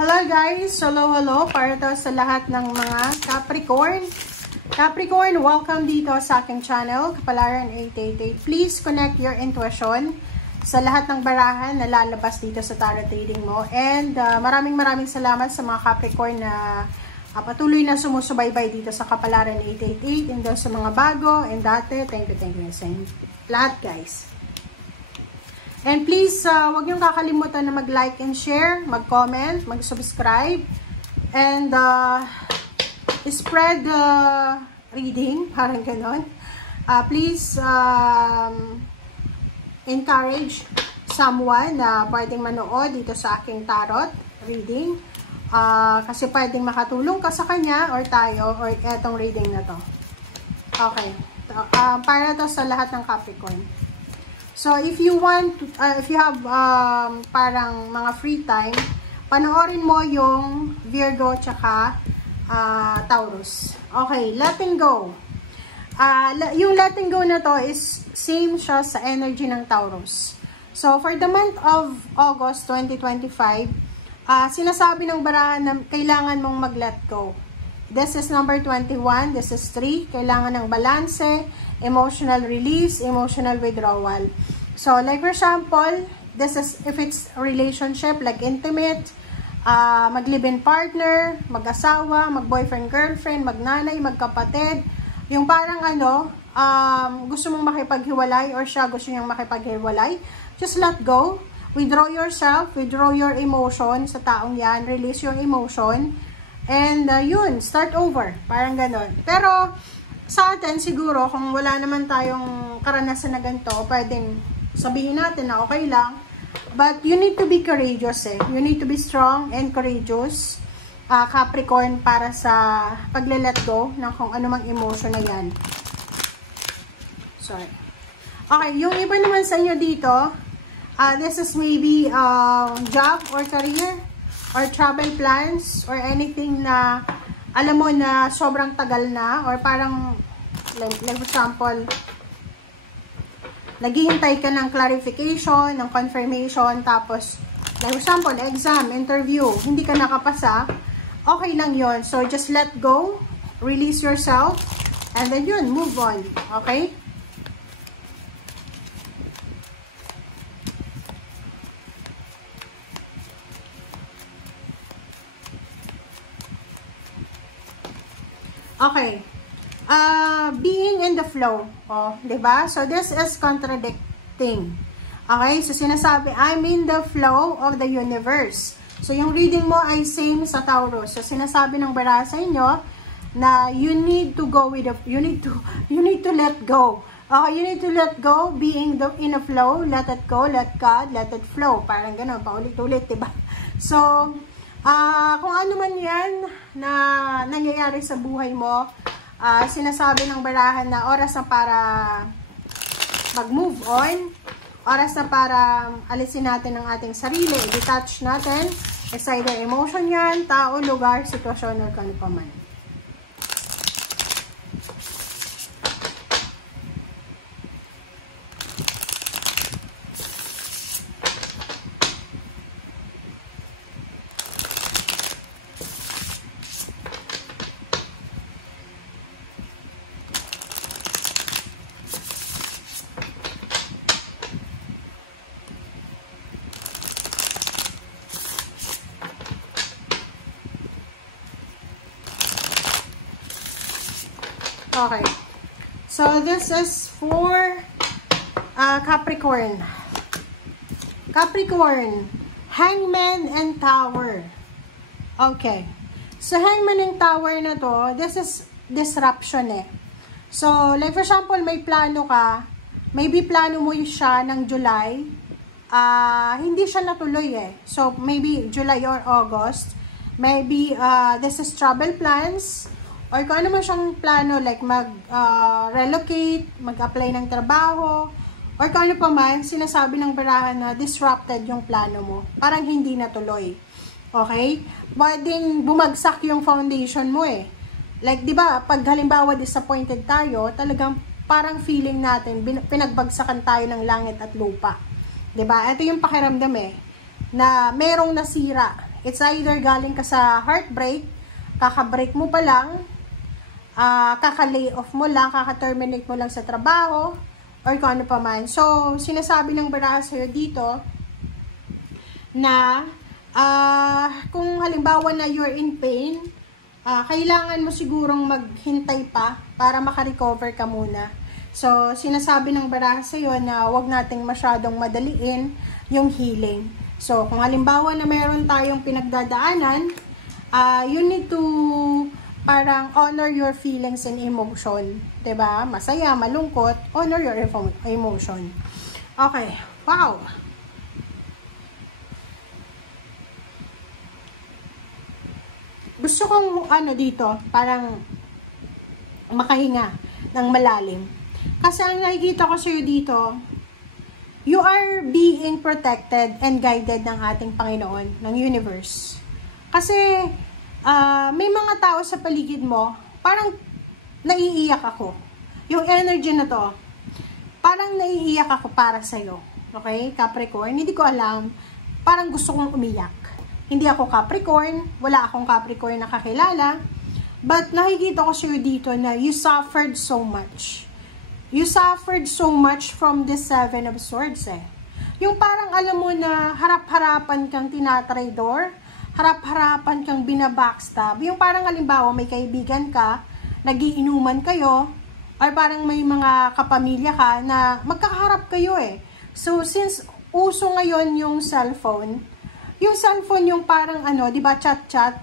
Hello guys! Hello! Para to sa lahat ng mga Capricorn. Capricorn, welcome dito sa aking channel, Kapalaran 888. Please connect your intuition sa lahat ng barahan na lalabas dito sa tarot reading mo. And maraming salamat sa mga Capricorn na patuloy na sumusubaybay dito sa Kapalaran 888. And sa mga bago and dati, thank you sa inyo. Lahat guys. And please, huwag niyong kakalimutan na mag-like and share, mag-comment, mag-subscribe, and spread the reading, parang ganon. Please encourage someone na pwedeng manood dito sa aking tarot reading. Kasi pwedeng makatulong ka sa kanya or tayo or etong reading na to. Okay. Para to sa lahat ng Capricorn. So, if you want, if you have parang mga free time, panoorin mo yung Virgo tsaka Taurus. Okay, letting go. Yung letting go na to is same siya sa energy ng Taurus. So, for the month of August 2025, sinasabi ng barahan na kailangan mong mag-let go. This is number 21, this is 3. Kailangan ng balanse, emotional release, emotional withdrawal. So, like for example, this is if it's relationship, like intimate, mag-live-in partner, mag-asawa, mag-boyfriend, girlfriend, mag-nanay, mag-kapatid. Yung parang gusto mong makipaghiwalay or siya gusto niyang makipaghiwalay, just let go. Withdraw yourself, withdraw your emotion sa taong yan, release your emotion. And yun, start over. Parang ganon. Pero, sa atin, siguro, kung wala naman tayong karanasan na ganito, pwedeng sabihin natin na okay lang. But, you need to be courageous eh. You need to be strong and courageous, Capricorn, para sa pagle-let go ng kung anumang emotion na yan. Sorry. Okay, yung iba naman sa inyo dito, this is maybe job or career, or travel plans, or anything na alam mo na sobrang tagal na, or parang, like for example, naghihintay ka ng clarification, ng confirmation, tapos, like for example, exam, interview, hindi ka nakapasa, okay lang yon. So, just let go, release yourself, and then yun, move on, okay? Okay. Being in the flow. Oh, 'di ba? So this is contradicting. Okay? So sinasabi, I'm in the flow of the universe. So yung reading mo ay same sa Taurus. So sinasabi ng baraha sa inyo na you need to go with the, you need to let go. You need to let go, being in a flow, let it go, let God, let it flow. Parang gano'n, paulit-ulit, 'di ba? So kung ano man yan na nangyayari sa buhay mo, sinasabi ng barahan na oras na para mag-move on, oras na para alisin natin ang ating sarili, detach natin, is either emotion yan, tao, lugar, sitwasyon, or kano pa man. Okay. So, this is for Capricorn. Capricorn, Hangman and Tower. Okay. So, Hangman and Tower na to, this is disruption eh. So, like for example, may plano ka, maybe plano mo siya ng July, hindi siya natuloy eh. So, maybe July or August, maybe this is travel plans, or kung ano man siyang plano, like mag-relocate, mag-apply ng trabaho, or kung ano pa man, sinasabi ng barahan na disrupted yung plano mo. Parang hindi natuloy. Okay? Pwedeng bumagsak yung foundation mo eh. Like, di ba, pag halimbawa disappointed tayo, talagang parang feeling natin, pinagbagsakan tayo ng langit at lupa. Di ba? Ito yung pakiramdam eh, na merong nasira. It's either galing ka sa heartbreak, kaka-break mo pa lang, kaka-lay off mo lang, kaka-terminate mo lang sa trabaho, or kung ano pa man. So, sinasabi ng baraha sa'yo dito, na, kung halimbawa na you're in pain, kailangan mo sigurong maghintay pa para makarecover ka muna. So, sinasabi ng baraha sa'yo na wag nating masyadong madaliin yung healing. So, kung halimbawa na mayroon tayong pinagdadaanan, you need to parang honor your feelings and emotion. 'Di ba? Masaya, malungkot, honor your emotion. Okay. Wow! Gusto kong dito, parang makahinga ng malalim. Kasi ang nakikita ko sa'yo dito, you are being protected and guided ng ating Panginoon, ng universe. Kasi, may mga tao sa paligid mo, parang naiiyak ako. Yung energy na to, parang naiiyak ako para sa'yo. Okay? Capricorn, hindi ko alam, parang gusto kong umiyak. Hindi ako Capricorn, wala akong Capricorn na kakilala, but nakikita ko sa'yo dito na you suffered so much. You suffered so much from the 7 of Swords Yung parang alam mo na harap-harapan kang tinatraidor, harap-harapan kang binabackstab. Yung parang halimbawa may kaibigan ka, nagiinuman kayo, or parang may mga kapamilya ka na magkakaharap kayo So since uso ngayon yung cellphone yung parang di ba chat-chat,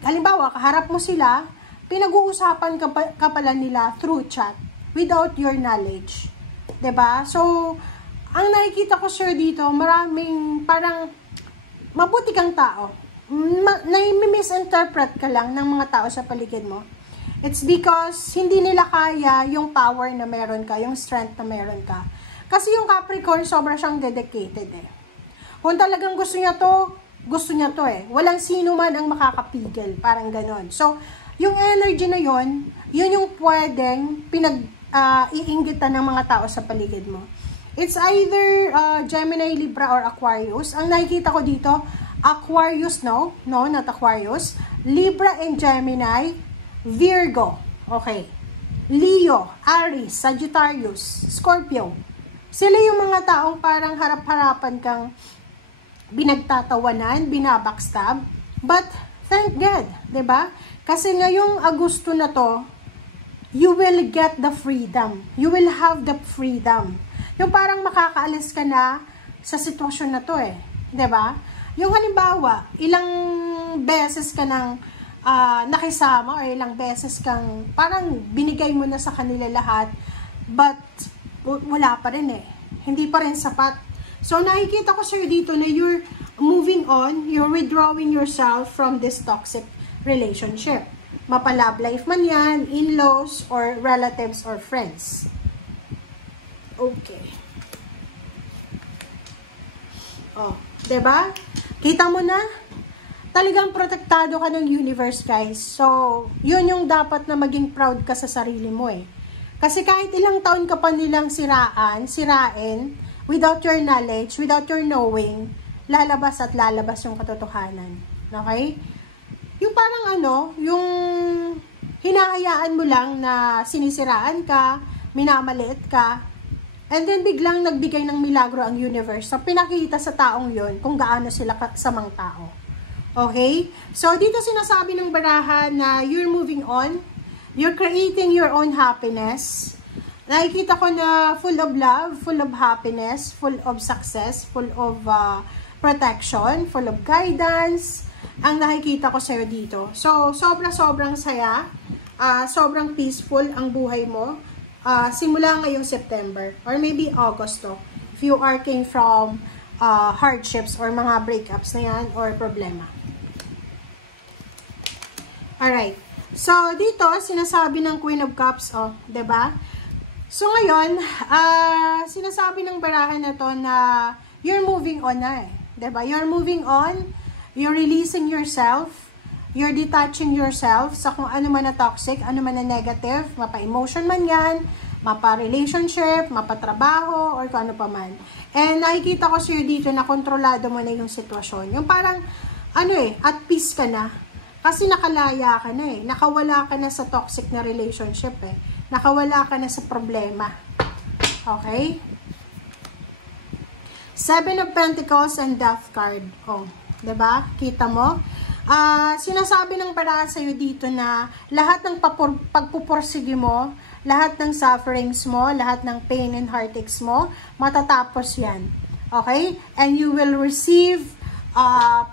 halimbawa kaharap mo sila, pinag-uusapan ka pala nila through chat. Without your knowledge. 'Di ba? So, ang nakikita ko sir dito, maraming parang mabuti kang tao. Na-misinterpret ka lang ng mga tao sa paligid mo. It's because hindi nila kaya yung power na meron ka, yung strength na meron ka. Kasi yung Capricorn, sobra siyang dedicated Kung talagang gusto niya to Walang sino man ang makakapigil. Parang ganon. So, yung energy na yun yung pwedeng iinggitan ng mga tao sa paligid mo. It's either Gemini, Libra, or Aquarius. Ang nakikita ko dito, Aquarius, no, not Aquarius. Libra and Gemini, Virgo, okay. Leo, Aries, Sagittarius, Scorpio. Sila yung mga taong parang harap-harapan kang binagtatawanan, binabackstab. But, thank God, 'di ba? Kasi ngayong Agosto na to, you will get the freedom. You will have the freedom. Yung parang makakaalis ka na sa sitwasyon na to 'di ba? Yung halimbawa, ilang beses ka nang nakisama or ilang beses kang parang binigay mo na sa kanila lahat, but wala pa rin Hindi pa rin sapat. So nakikita ko sir dito na you're moving on, you're withdrawing yourself from this toxic relationship. Mapa-love life man yan, in-laws, or relatives, or friends. Okay. Oh, 'di ba? Kita mo na? Talagang protektado ka ng universe, guys. So, yun yung dapat na maging proud ka sa sarili mo Kasi kahit ilang taon ka pa nilang sirain, without your knowledge, without your knowing, lalabas at lalabas yung katotohanan. Okay? Yung parang yung hinahayaan mo lang na sinisiraan ka, minamaliit ka, and then biglang nagbigay ng milagro ang universe. So, pinakita sa taong yon kung gaano sila kasamang tao. Okay? So, dito sinasabi ng baraha na you're moving on, you're creating your own happiness. Nakikita ko na full of love, full of happiness, full of success, full of protection, full of guidance, ang nakikita ko sa'yo dito. So, sobrang saya, sobrang peaceful ang buhay mo, simula ngayong September, or maybe August if you are came from hardships or mga breakups na yan, or problema. Alright. So, dito, sinasabi ng Queen of Cups, 'di ba? So, ngayon, sinasabi ng barahan na to na you're moving on na 'di ba? You're moving on, you're releasing yourself, you're detaching yourself sa kung ano man na toxic, ano man na negative, mapa-emotion man yan, mapa-relationship, mapa-trabaho, or kung ano pa man. And nakikita ko sa'yo dito na kontrolado mo na yung sitwasyon. Yung parang at peace ka na. Kasi nakalaya ka na nakawala ka na sa toxic na relationship nakawala ka na sa problema. Okay? 7 of Pentacles and Death card. Diba? Kita mo? Sinasabi ng baraha sa'yo dito na lahat ng pagpupursige mo, lahat ng sufferings mo, lahat ng pain and heartaches mo, matatapos yan. Okay? And you will receive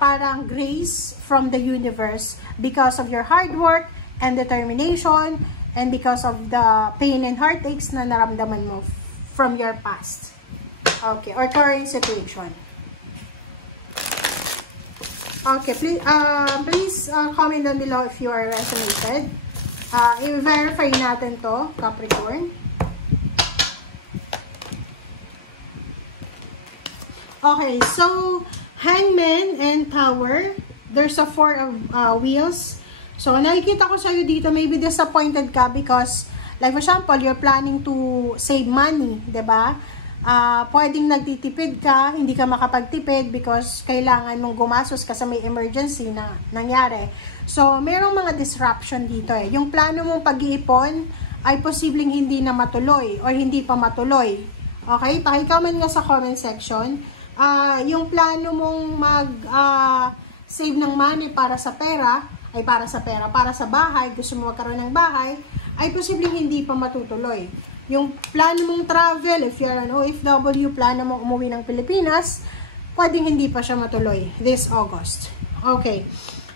parang grace from the universe because of your hard work and determination and because of the pain and heartaches na naramdaman mo from your past. Okay, or current situation. Okay, please comment down below if you are resonated. I-verify natin to, Capricorn. Okay, so Hangman and Tower. There's a 4 of wheels. So, nakikita ko sa'yo dito, maybe disappointed ka because, like for example, you're planning to save money, diba? Pwedeng nagtitipid ka, hindi ka makapagtipid because kailangan mong gumastos kasi may emergency na nangyari. So, merong mga disruption dito Yung plano mong pag-iipon ay posibleng hindi na matuloy or hindi pa matuloy. Okay? Paki-comment nga sa comment section. Yung plano mong save ng money para sa pera, para sa bahay, gusto mo magkaroon ng bahay, ay posibleng hindi pa matutuloy. Yung plano mong travel, if you're an OFW, plano mong umuwi ng Pilipinas, pwedeng hindi pa siya matuloy this August. Okay.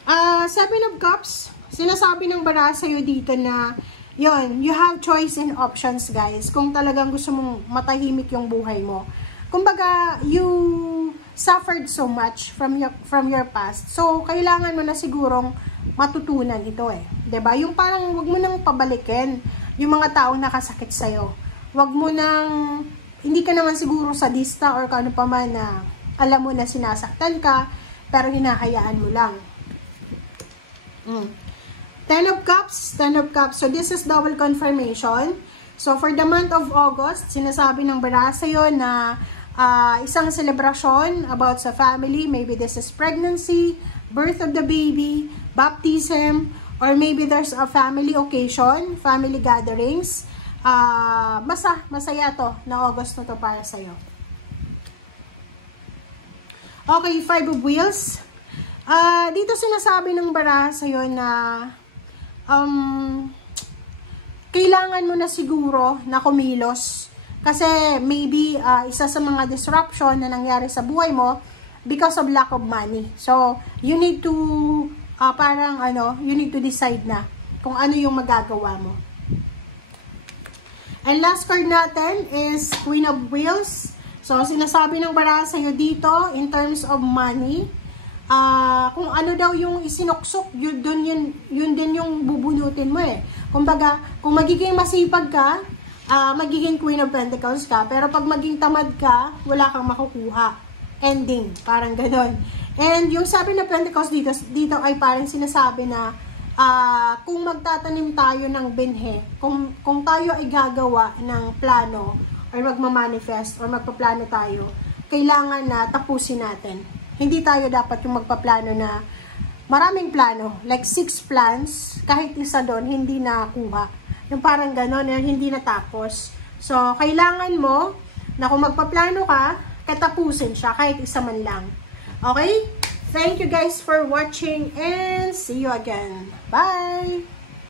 7 of Cups, sinasabi ng baraha sa'yo dito na, you have choice and options, guys. Kung talagang gusto mong matahimik yung buhay mo. Kumbaga, you suffered so much from your past. So, kailangan mo na sigurong matutunan ito 'Di ba? Yung parang wag mo nang pabalikin yung mga taong nakasakit sa'yo. Wag mo nang, hindi ka naman siguro sadista or kano pa man na alam mo na sinasaktan ka, pero hinahayaan mo lang. 10 of Cups. So, this is double confirmation. So, for the month of August, sinasabi ng baraha sa'yo na isang celebration about sa family. Maybe this is pregnancy, birth of the baby, baptism, or maybe there's a family occasion, family gatherings. Masaya to na August na to para sa'yo. Okay, 5 of Wheels. Dito sinasabi ng baraha sa'yo na kailangan mo na siguro na kumilos. Kasi maybe isa sa mga disruption na nangyari sa buhay mo because of lack of money. So, you need to you need to decide na kung ano yung magagawa mo. And last card natin is Queen of Wheels. So, sinasabi ng baraha sa'yo dito, in terms of money, kung ano daw yung isinuksok, yun din yung bubunutin mo Kumbaga, kung magiging masipag ka, magiging Queen of Pentacles ka, pero pag maging tamad ka, wala kang makukuha. Ending, parang ganon. And yung sabi na Pentacles dito ay parang sinasabi na kung magtatanim tayo ng binhe, kung tayo ay gagawa ng plano or magmamanifest or magpaplano tayo, kailangan na tapusin natin. Hindi tayo dapat yung magpaplano na maraming plano, like 6 plans, kahit isa doon hindi nakuha. Yung parang ganon, hindi natapos. So, kailangan mo na kung magpaplano ka, katapusin siya kahit isa man lang. Okay? Thank you guys for watching and see you again. Bye!